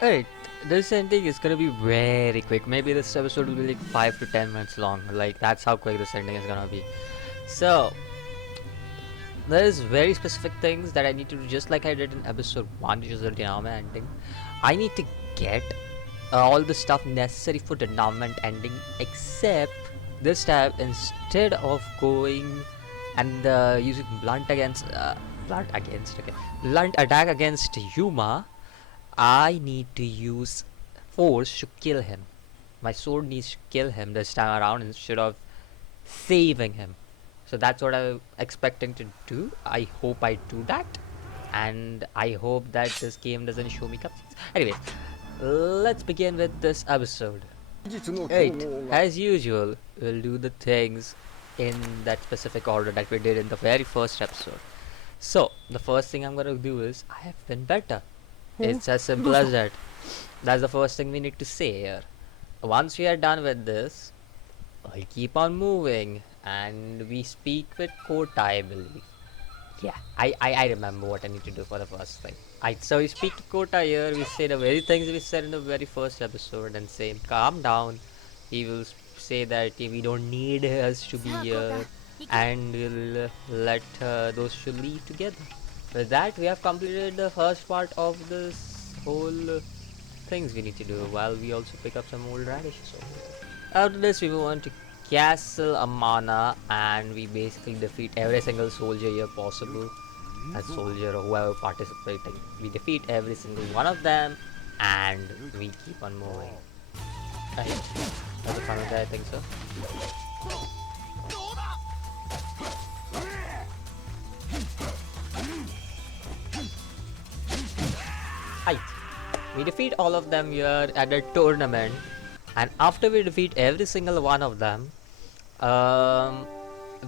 Alright, this ending is gonna be very quick. Maybe this episode will be like 5 to 10 minutes long. Like, that's how quick this ending is gonna be. So, there is very specific things that I need to do, just like I did in episode 1, which is the denouement ending. I need to get all the stuff necessary for denouement ending, except this time, instead of going and using blunt attack against Yuma, I need to use force to kill him. My sword needs to kill him this time around instead of saving him. So that's what I'm expecting to do. I hope I do that. And I hope that this game doesn't show me cutscenes. Anyways, let's begin with this episode. Right, as usual, we'll do the things in that specific order that we did in the very first episode. So, the first thing I'm gonna do is I have been better. It's as simple as that. That's the first thing we need to say here. Once we are done with this, I'll keep on moving and we speak with Kota, I believe. Yeah, I remember what I need to do for the first thing. So we speak to Kota here, we say the very things we said in the very first episode and say him calm down. He will say that we don't need us to be here and we'll let those two leave together. With that, we have completed the first part of this whole things we need to do, while we also pick up some old radishes over here. After this, we move on to Castle Amana, and we basically defeat every single soldier here possible. As soldier or whoever participating, we defeat every single one of them, and we keep on moving. Right? That's the fun of that, I think so. Right. We defeat all of them here at the tournament, and after we defeat every single one of them,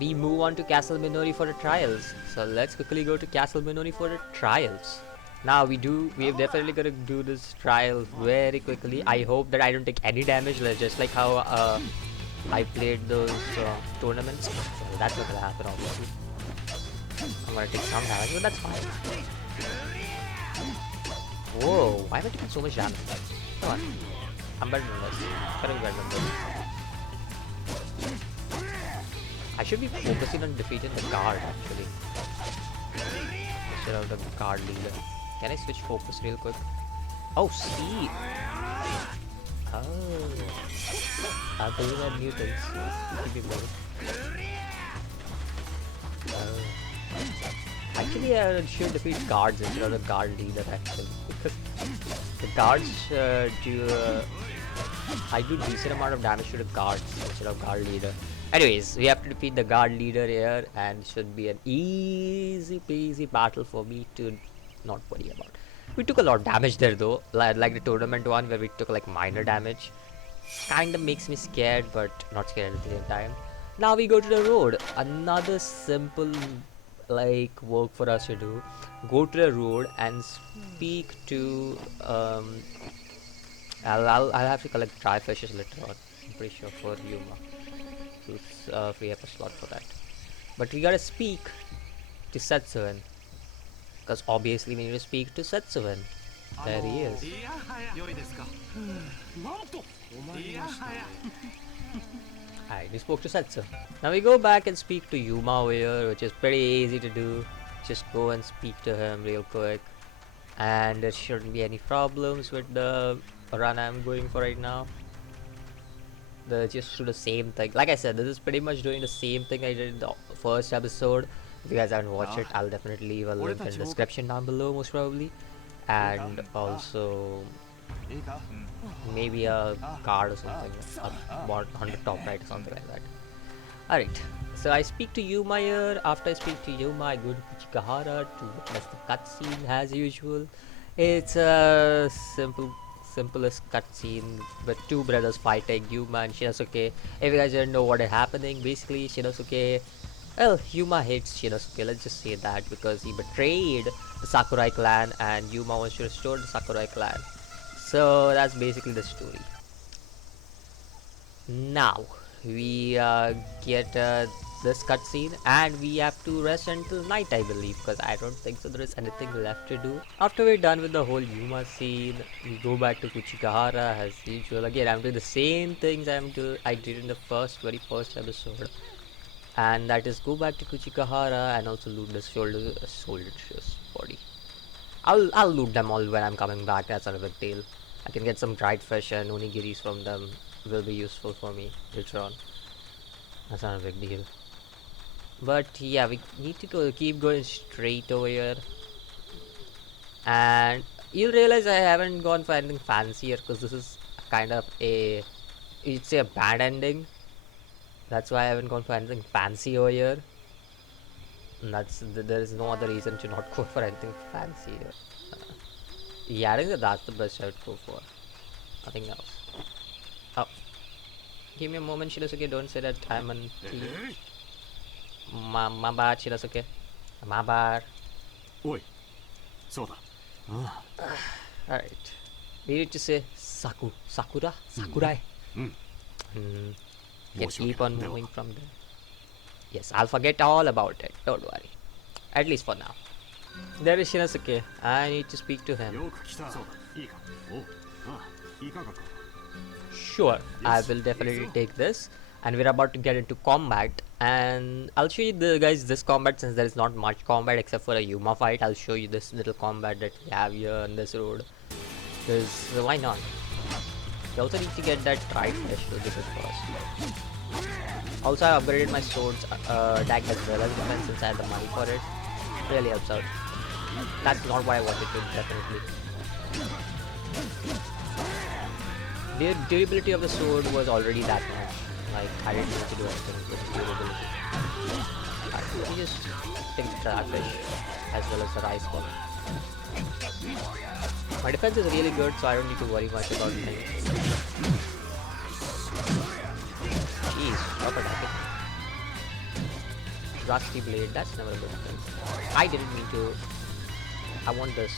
we move on to Castle Minori for the trials. So let's quickly go to Castle Minori for the trials. Now we have definitely got to do this trial very quickly. I hope that I don't take any damage, just like how I played those tournaments. So that's not gonna happen obviously. I'm gonna take some damage, but that's fine. Whoa, why am I taking so much damage? Come on. I'm better than this. Gotta be better than this. I should be focusing on defeating the guard actually, instead of the guard leader. Can I switch focus real quick? Oh, see! Oh. I believe I knew things. Keep it going. Oh. Actually, I should defeat guards instead of the guard leader actually. Because the guards I do decent amount of damage to the guards instead of guard leader. Anyways, we have to defeat the guard leader here, and should be an easy peasy battle for me to not worry about. We took a lot of damage there though, like the tournament one where we took like minor damage. Kinda makes me scared, but not scared at the same time. Now we go to the road. Another simple like work for us to do. Go to the road and speak to I'll have to collect dry fishes later on. I'm pretty sure for Yuma. So we have a slot for that. But we gotta speak to Setsuan, because obviously we need to speak to Setsuan. There he is. Alright, we spoke to Setsu. Now we go back and speak to Yuma over here, which is pretty easy to do. Just go and speak to him real quick, and there shouldn't be any problems with the run I'm going for right now. Just do the same thing. Like I said, this is pretty much doing the same thing I did in the first episode. If you guys haven't watched it, I'll definitely leave a link in the description down below, most probably. And also maybe a card or something on the top right or something like that. Alright, so I speak to Yuma here. After I speak to Yuma, I go to Kuchikahara to witness the cutscene as usual. It's a simplest cutscene with two brothers fighting, Yuma and Shinosuke. If you guys don't know what is happening, basically Shinosuke, well, Yuma hates Shinosuke, let's just say that, because he betrayed the Sakurai clan and Yuma wants to restore the Sakurai clan. So that's basically the story. Now we get this cutscene, and we have to rest until night, I believe, because I don't think so there is anything left to do. After we're done with the whole Yuma scene, we go back to Kuchikahara as usual. Again, I'm doing the same things I did in the very first episode, and that is go back to Kuchikahara and also loot the soldiers' body. I'll loot them all when I'm coming back. That's not a big deal. I can get some dried fish and onigiris from them. Will be useful for me later on. That's not a big deal. But yeah, we need to keep going straight over here, and you'll realize I haven't gone for anything fancier because this is kind of you'd say a bad ending. That's why I haven't gone for anything fancy over here. And there is no other reason to not go for anything fancy here. Yeah, I think that's the best I would go for. Nothing else. Oh, give me a moment, Shirasuke. Don't say that I'm on tea. My bad, Shirasuke. My bad. Oi, soda. Alright. We need to say Sakurai. Can keep on moving from there. Yes, I'll forget all about it. Don't worry. At least for now. There is Shirasuke. I need to speak to him. Sure, I will definitely take this. And we're about to get into combat. And I'll show you guys this combat since there is not much combat except for a Yuma fight. I'll show you this little combat that we have here on this road. Because why not? You also need to get that dried fish to get it first. Also, I upgraded my sword's attack as well as defense since I had the money for it. Really helps out. That's not what I wanted to, definitely. The durability of the sword was already that much. Like, I didn't need to do anything with durability. Alright, let me just take the crab fish as well as the rice ball. My defense is really good, so I don't need to worry much about things. Jeez, stop attacking. Rusty blade, that's never a good thing. I didn't mean to. I want this.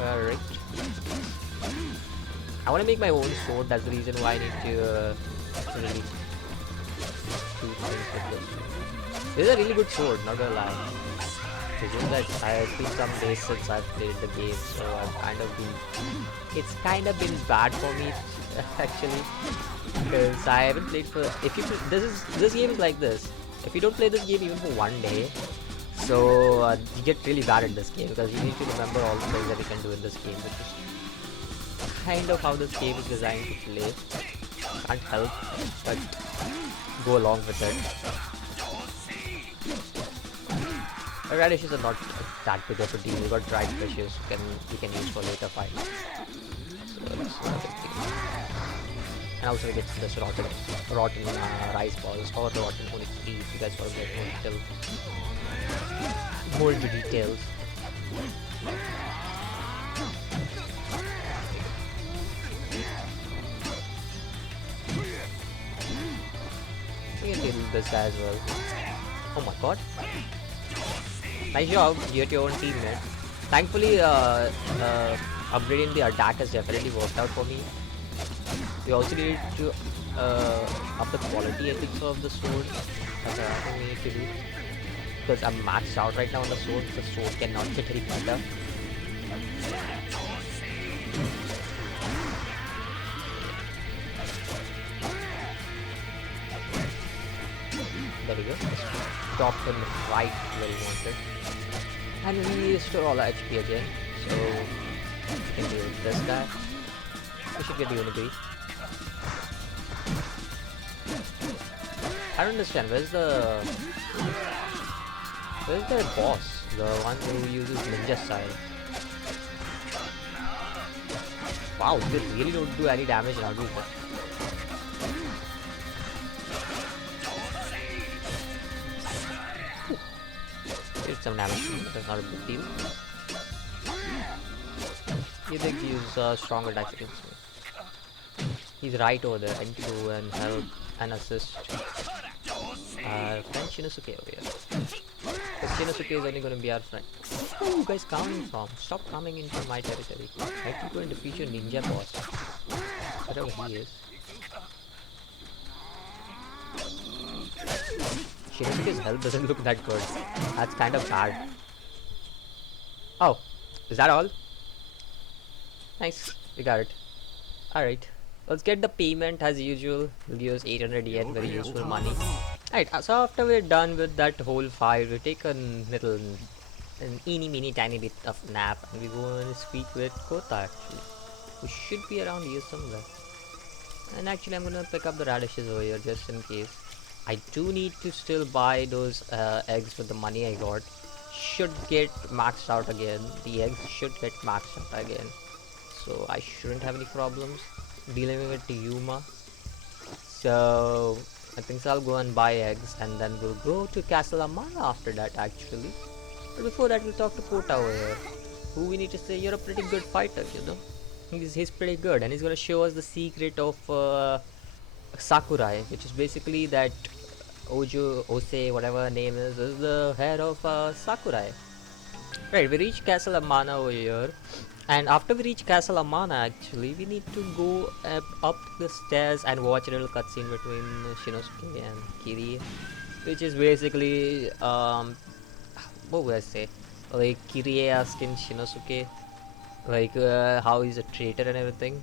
Alright. I want to make my own sword, that's the reason why I need to really do things with this. This is a really good sword, not gonna lie. It's just that it's been some days since I've played the game, so it's kind of been bad for me actually, because I haven't played for. This game is like this. If you don't play this game even for one day, so you get really bad at this game because you need to remember all the things that you can do in this game, which is kind of how this game is designed to play. Can't help but go along with it. Radishes are not that big of a deal. We got dried fishes we can use for later fights. So that's not a big deal. And also we get this rotten rice balls or rotten onigiri if you guys want to get more into details. We can deal with this guy as well. Oh my god. Nice job, you get your own teammate. Thankfully, upgrading the attack has definitely worked out for me. We also need to up the quality, I think so, of the sword. That's another thing we need to do. Because I'm maxed out right now on the sword. The sword cannot get any better. There we go. Drop him right where we wanted. And we restore all our HP again. So we can deal with this guy. We should get the onigiri. I don't understand. Where's the boss? The one who uses ninja style. Wow, they really don't do any damage now, do they? Some damage, but that's not a big deal. You think use strong attacks against me. He's right over there. I need to go and help and assist our friend Shinosuke over here. But Shinosuke is only gonna be our friend. Where are you guys coming from? Stop coming into my territory. I keep going to defeat your ninja boss. Whatever he is. Shinosuke's health doesn't look that good. That's kind of bad. Oh, is that all? Nice, we got it. Alright, let's get the payment as usual. We'll use 800 yen, very useful money. Alright, so after we're done with that whole fight, we take a little, an eeny meeny tiny bit of nap and we go and speak with Kota actually. We should be around here somewhere. And actually I'm gonna pick up the radishes over here just in case. I do need to still buy those eggs with the money I got. Should get maxed out again. The eggs should get maxed out again. So I shouldn't have any problems dealing with Yuma. So I think I'll go and buy eggs and then we'll go to Castle Amana after that actually. But before that we'll talk to Kota over here. Who we need to say you're a pretty good fighter, you know. He's pretty good and he's gonna show us the secret of Sakurai, which is basically that Ose, whatever her name is the head of Sakurai. Right, we reach Castle Amana over here. And after we reach Castle Amana, actually, we need to go up the stairs and watch a little cutscene between Shinosuke and Kirie, which is basically, what would I say? Like Kirie asking Shinosuke, like how he's a traitor and everything.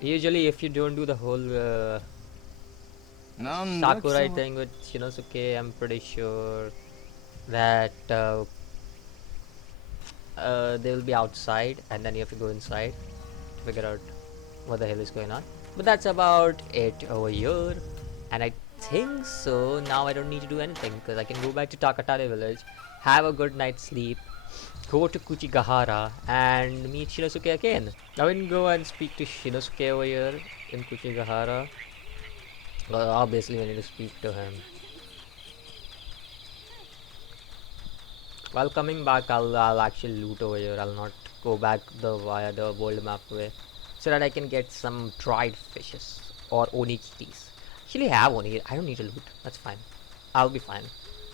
Usually, if you don't do the whole Sakurai thing with Shinosuke, I'm pretty sure that they will be outside and then you have to go inside to figure out what the hell is going on. But that's about it over here. And I think so now I don't need to do anything because I can go back to Takatare village, have a good night's sleep, go to Kuchigahara and meet Shinosuke again. Now we can go and speak to Shinosuke over here in Kuchigahara. Well, obviously we need to speak to him. While coming back, I'll actually loot over here. I'll not go back via the world map way, so that I can get some dried fishes or onigiris. Actually, I have onigiri. I don't need to loot. That's fine. I'll be fine.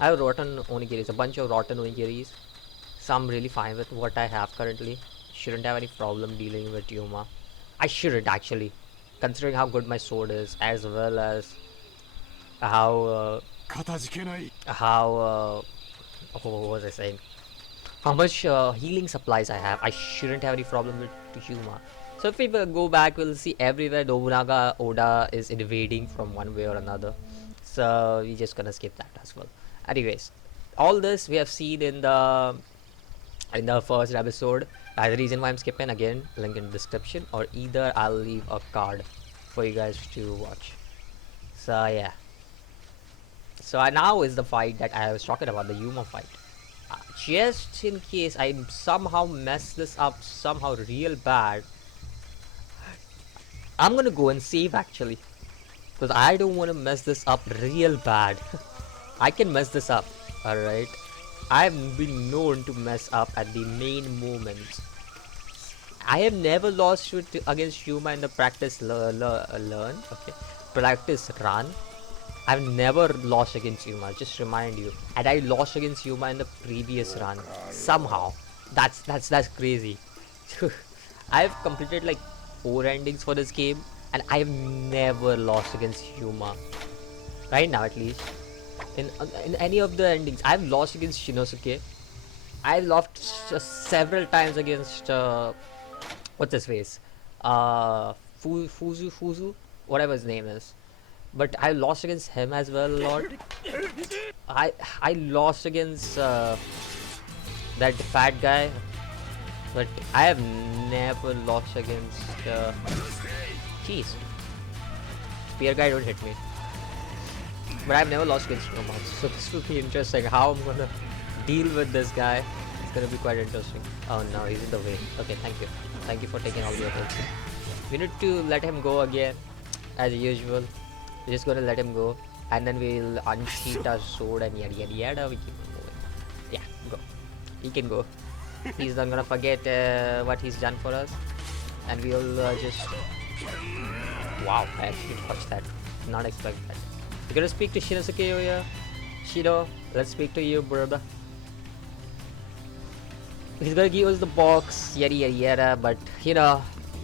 I have rotten onigiris, a bunch of rotten onigiris. So I'm really fine with what I have currently. Shouldn't have any problem dealing with Yuma. I shouldn't actually, considering how good my sword is, as well as how what was I saying? How much healing supplies I have. I shouldn't have any problem with Yuma. So if we go back, we'll see everywhere Nobunaga Oda is invading from one way or another. So we're just gonna skip that as well. Anyways, all this we have seen in the first episode. That's the reason why I'm skipping. Again, link in the description, or either I'll leave a card for you guys to watch. So yeah. So now is the fight that I was talking about, the Yuma fight. Just in case I somehow mess this up somehow real bad, I'm gonna go and save actually, because I don't want to mess this up real bad. I can mess this up, alright. I've been known to mess up at the main moments. I have never lost against Yuma in the practice practice run. I've never lost against Yuma, just remind you. And I lost against Yuma in the previous run. Somehow. That's crazy. I've completed like 4 endings for this game and I've never lost against Yuma. Right now at least. In any of the endings, I've lost against Shinosuke. I lost several times against what's his face? Fuzu, whatever his name is. But I lost against him as well a lot. I lost against that fat guy, but I have never lost against jeez, spear guy don't hit me. But I've never lost against Yuma, so this will be interesting how I'm gonna deal with this guy. It's gonna be quite interesting. Oh no, he's in the way. Okay, thank you for taking all your hits. We need to let him go again as usual. We're just gonna let him go and then we'll unsheath our sword and yada yada yada. We keep moving. Yeah, go. He can go. He's not gonna forget what he's done for us, and we'll just. Wow, I actually touched that. Not expect that. We're gonna speak to Shinosuke over here. Shido, let's speak to you, brother. He's gonna give us the box, yada yada yada, but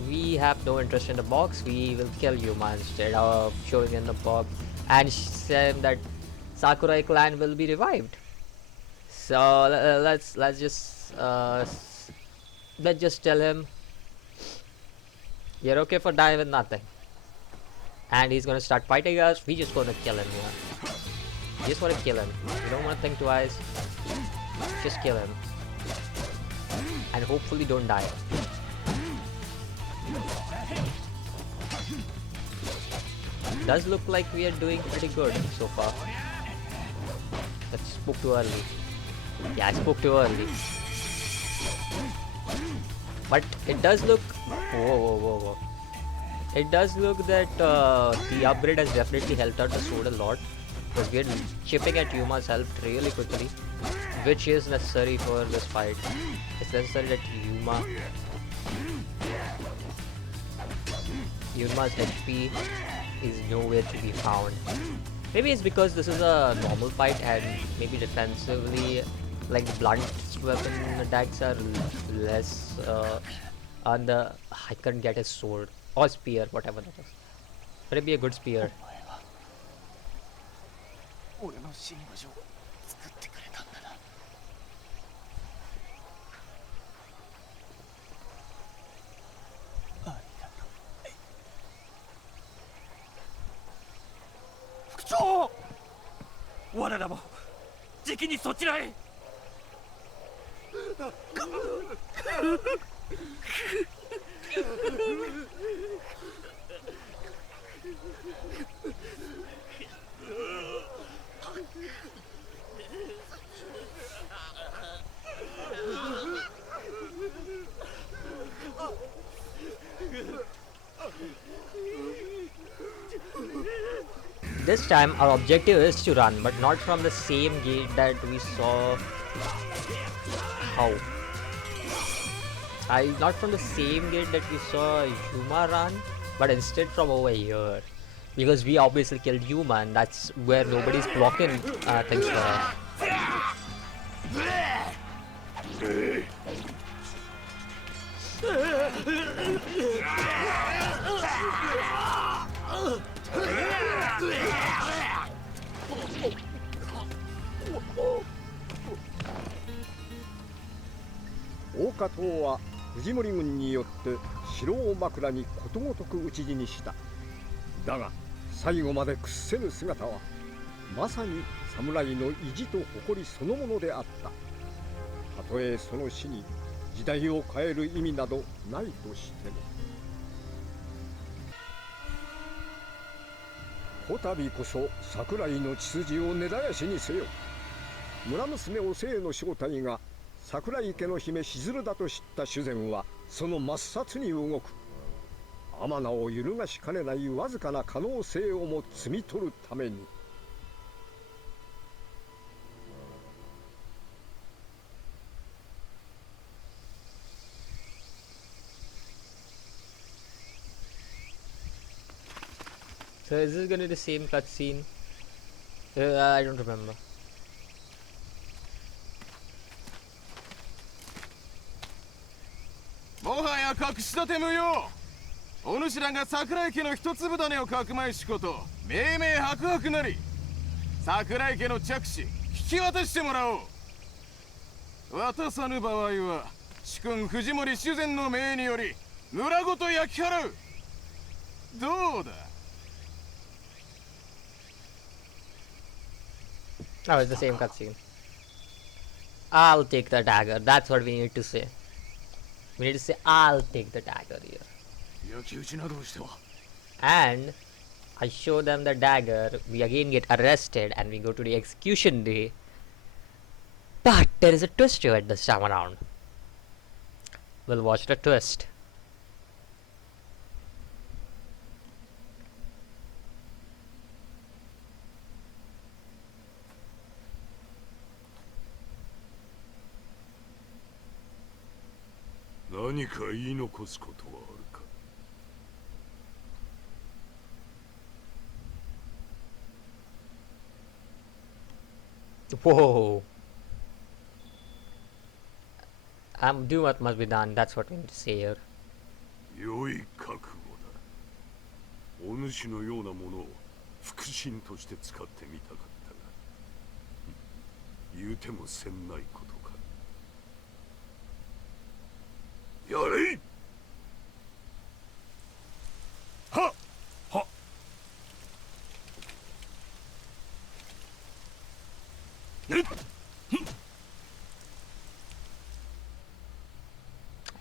we have no interest in the box. We will kill Yuma instead of showing in the box and saying that Sakurai clan will be revived. So let's just tell him you're okay for dying with nothing, and he's gonna start fighting us. We just gonna kill him. You just wanna kill him. You don't wanna think twice. Just kill him, and hopefully don't die. Does look like we are doing pretty good so far. That spoke too early. Yeah, I spoke too early. But it does look. Whoa. It does look that the upgrade has definitely helped out the sword a lot. Because we're chipping at Yuma's health really quickly, which is necessary for this fight. It's necessary that Yuma's HP is nowhere to be found. Maybe it's because this is a normal fight and maybe defensively, like the blunt weapon attacks are less on the. I couldn't get his sword or spear, whatever that is. Could it be a good spear? 俺の死に場所を作ってくれたんだな。ありがとう。副長、我らもじきにそちらへ。This time our objective is to run, but not from the same gate that we saw. How? Not from the same gate that we saw Yuma run, but instead from over here. Because we obviously killed Yuma and that's where nobody's blocking things for us.大加藤は藤森軍によって城を枕にことごとく討ち死にした。だが最後まで屈せぬ姿はまさに侍の意地と誇りそのものであった。たとえその死に時代を変える意味などないとしても、こたびこそ桜井の血筋を根絶やしにせよ。村娘おせいの正体が桜井家の姫しずるだと知った主膳はその抹殺に動く。天名を揺るがしかねないわずかな可能性をも摘み取るために。So is this gonna be the same cutscene? I don't remember. もはや隠し立て無用。お主らが桜井家の一粒種をかくまいしこと命名白々なり、桜井家の着手引き渡してもらおう。渡さぬ場合は主君藤森主膳の命により村ごと焼き払う。どうだ。 Oh, it's the same cutscene. I'll take the dagger. That's what we need to say. We need to say, I'll take the dagger here. And I show them the dagger. We again get arrested and we go to the execution day. But there is a twist to it this time around. We'll watch the twist. Whoa. Do what must be done. That's what we need to say here. 良い覚悟だ。お主のようなものを腹心として使ってみたかったが、言うてもせんないことか。やれい。はっはっ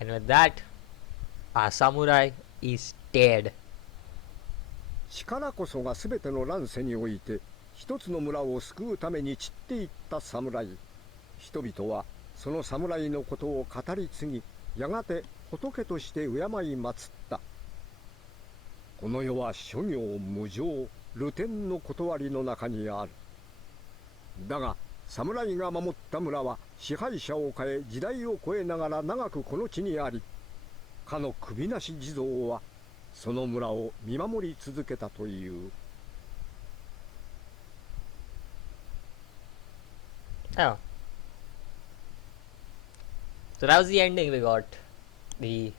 And with that, our samurai is dead. 力こそが全ての乱世において一つの村を救うために散っていった侍。人々はその侍のことを語り継ぎ、やがて仏として敬い祀った。この世は諸行無常、流転の断りの中にある。だが侍が守った村は支配者を変え時代を超えながら長くこの地にあり、かの首なし地蔵はその村を見守り続けたという。Oh. So that was the ending we got. The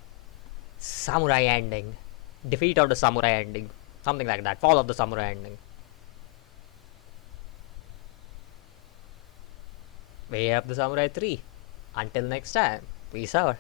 samurai ending. Defeat of the samurai ending. Something like that. Fall of the samurai ending. Way up the Samurai 3. Until next time. Peace out.